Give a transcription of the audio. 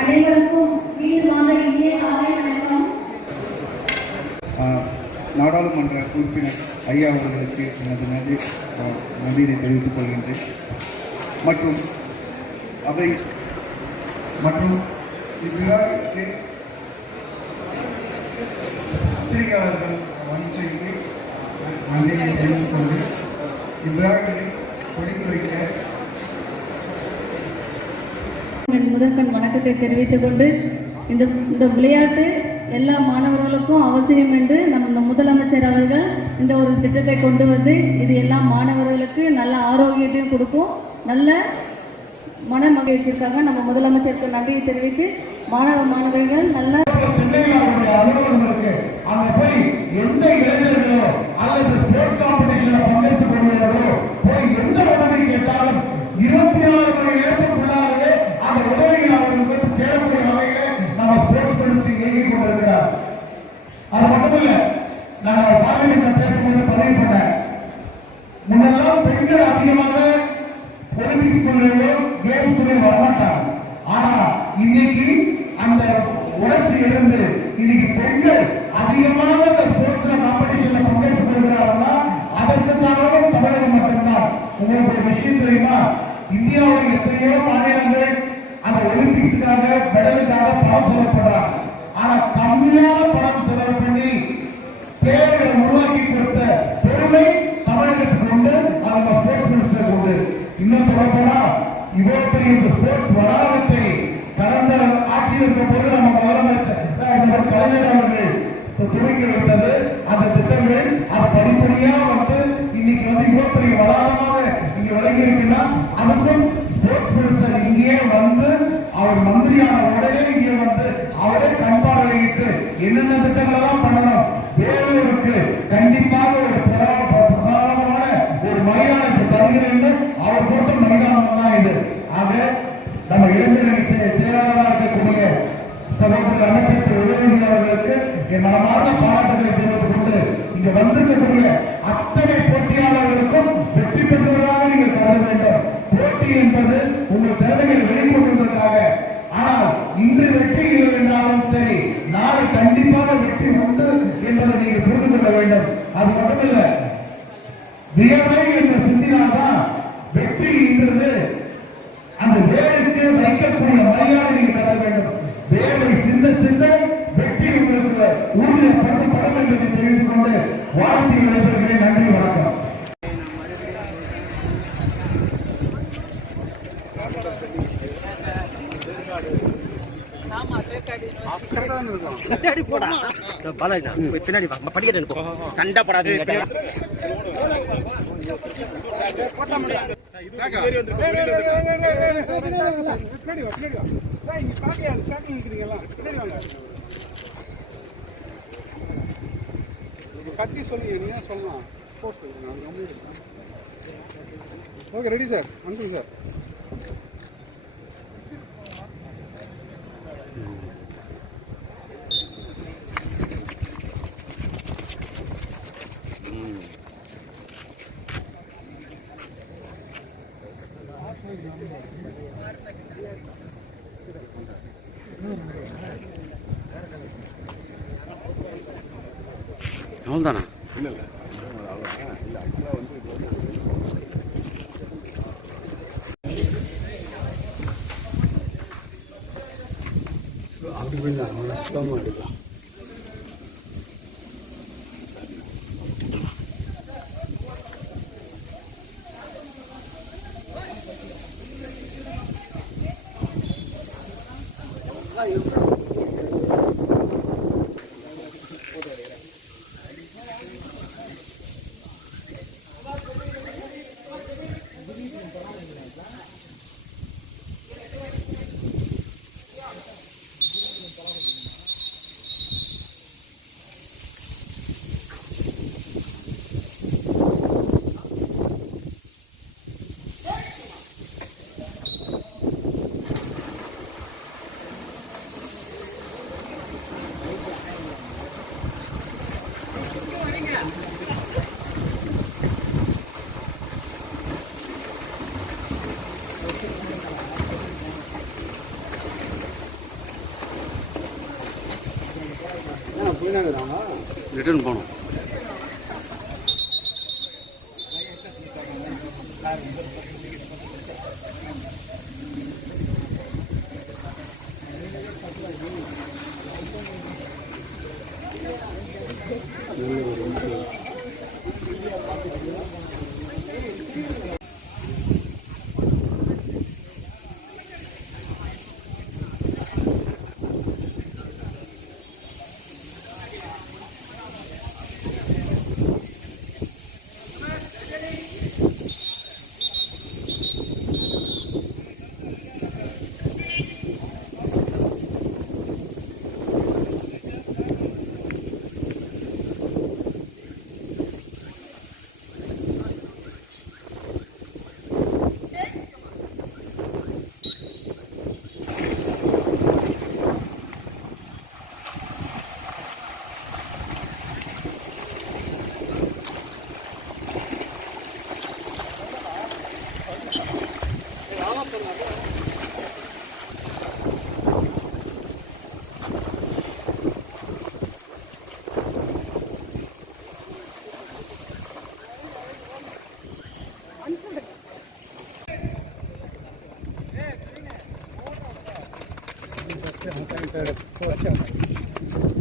அனைவருக்கும் மீண்டுமாக இனிய காலை வணக்கம். நாடாளுமன்ற உறுப்பினர் ஐயா அவர்களுக்கு எனது நன்றியை தெரிவித்துக் கொள்கின்றேன். மற்றும் அவை மற்றும் இவ்விழாவிற்கு பத்திரிகையாளர்கள் செய்து நன்றியை தெரிவித்துக் கொண்டு இவ்விழாவினை தொடங்கி வைக்க முதற்கண் வணக்கத்தை தெரிவித்துக் கொண்டு இந்த விளையாட்டு எல்லா மாணவர்களுக்கும் அவசியம் என்று நம்ம முதலமைச்சர் அவர்கள் இந்த ஒரு திட்டத்தை கொண்டு வந்து இது எல்லா மாணவர்களுக்கு நல்ல ஆரோக்கியத்தையும் கொடுக்கும், நல்ல மன மகிழ்ச்சிக்காக நம்ம முதலமைச்சருக்கு நன்றியை தெரிவித்து மாணவர்கள் நல்ல எந்த இளைஞர்களோ அல்லது ஸ்போர்ட்ஸ் காம்படிஷன்ல பங்கேற்றுக் கொள்வதோ போய் எந்த உதவி கேட்டாலும் 24 மணி நேரத்துக்குள்ளாகவே அந்த உதவிகள் அவர்களுக்கு சேரக்கூடிய வகையில நம்ம ஸ்போர்ட்ஸ் மினிஸ்டர் இயங்கிக் கொண்டிருக்கிறார். அது மட்டுமல்ல, நான் பார்லிமெண்ட்ல பேசும்போது பதிவு பண்ணேன், முன்னெல்லாம் பெண்கள் அதிகமாக ஒலிம்பிக்ஸ் கேம்ஸ் வரமாட்டாங்க. ஆனா இன்னைக்கு அந்த உணர்ச்சி இருந்து இன்னைக்கு பெண்கள் அதிகமாக ஸ்போர்ட்ஸ்ல காம்படிஷன்ல பங்கேற்றுக் கொள்கிறார்களா, அதற்கு காரணம் தமிழகம் மட்டும்தான். உங்களுக்கு ஒரு விஷயம் தெரியுமா, இந்தியாவில் எத்தனையோ மாநிலங்கள் அந்த ஒலிம்பிக்ஸுக்காக மெடலுக்காக பணம் செலவுப்படுறாங்க. ஆனா தமிழான பணம் செலவு பண்ணி பிளேயர்களை உருவாக்கி கொடுத்த பெருமை தமிழகத்துக்கு உண்டு, அது ஸ்போர்ட்ஸ் மினிஸ்டருக்கு உண்டு. இன்னும் சொல்ல போனா இவ்வளவு பெரிய இந்த ஸ்போர்ட்ஸ் வளாகத்தை கடந்த ஆட்சியில் இருக்கும் போது நம்ம முதலமைச்சர் கலைஞர் அவர்கள் துவக்கி வைத்தது. அந்த திட்டங்கள் அது படிப்படியா வந்து இன்னைக்கு வந்து இவ்வளவு பெரிய வளாகமாக இங்க விளங்கி இருக்குன்னா அதுக்கும் ஸ்போர்ட்ஸ் மினிஸ்டர் இங்கேயே வந்து அவர் மந்திரியான உடனே இங்கே வந்து அவரே கண்பார்வையிட்டு என்னென்ன திட்டங்கள் எல்லாம் பண்ணணும், வேலூருக்கு கண்டிப்பாக ஒரு பிரதானமான ஒரு மைதானத்தை தருகிறேன் அவர் போட்ட மைதானம் தான் இது. ஆக நம்ம இளைஞர்கள் செயலாளராக இருக்கக்கூடிய சகோதரர் அமைச்சர் உதயநிதி அவர்களுக்கு என் மனமார்ந்த பாராட்டுகளை தெரிவித்துக் கொண்டு இங்க வந்திருக்கக்கூடிய அத்தனை போட்டியாளர்களுக்கும் வெற்றி பெற்றவர்களாக நீங்கள் கருத வேண்டும். போட்டி என்பது உங்கள் திறமைகளை வெளிக்கொண்டுவதற்காக. ஆனால் இன்று வெற்றி இல்லை என்றாலும் சரி, நாளை கண்டிப்பாக வெற்றி உண்டு என்பதை நீங்கள் புரிந்து கொள்ள வேண்டும். அது மட்டுமில்ல, வியர்வை என்று சிந்தினால்தான் வெற்றி என்றது அந்த வேலைக்கு வைக்கக்கூடிய மரியாதை நீங்கள் தர வேண்டும். வேலை சிந்த சிந்த வெற்றி உங்களுக்கு உறுதிப்படுத்தப்படும் என்பதை தெரிவித்துக் கொண்டு வாழ்த்தி விடைபெறுகிறேன். நன்றி, வணக்கம். பின்னாடி படிக்க சண்டை படாது. கத்தி சொல்லி நீங்க சொல்லலாம். ஓகே, ரெடி சார், அனுப்புங்க சார். அவ்வளோதானா? இல்லை இல்லை அப்படி போயிடலாம். எடுக்கலாம். ரிட்டர்ன் போகணும். Gracias.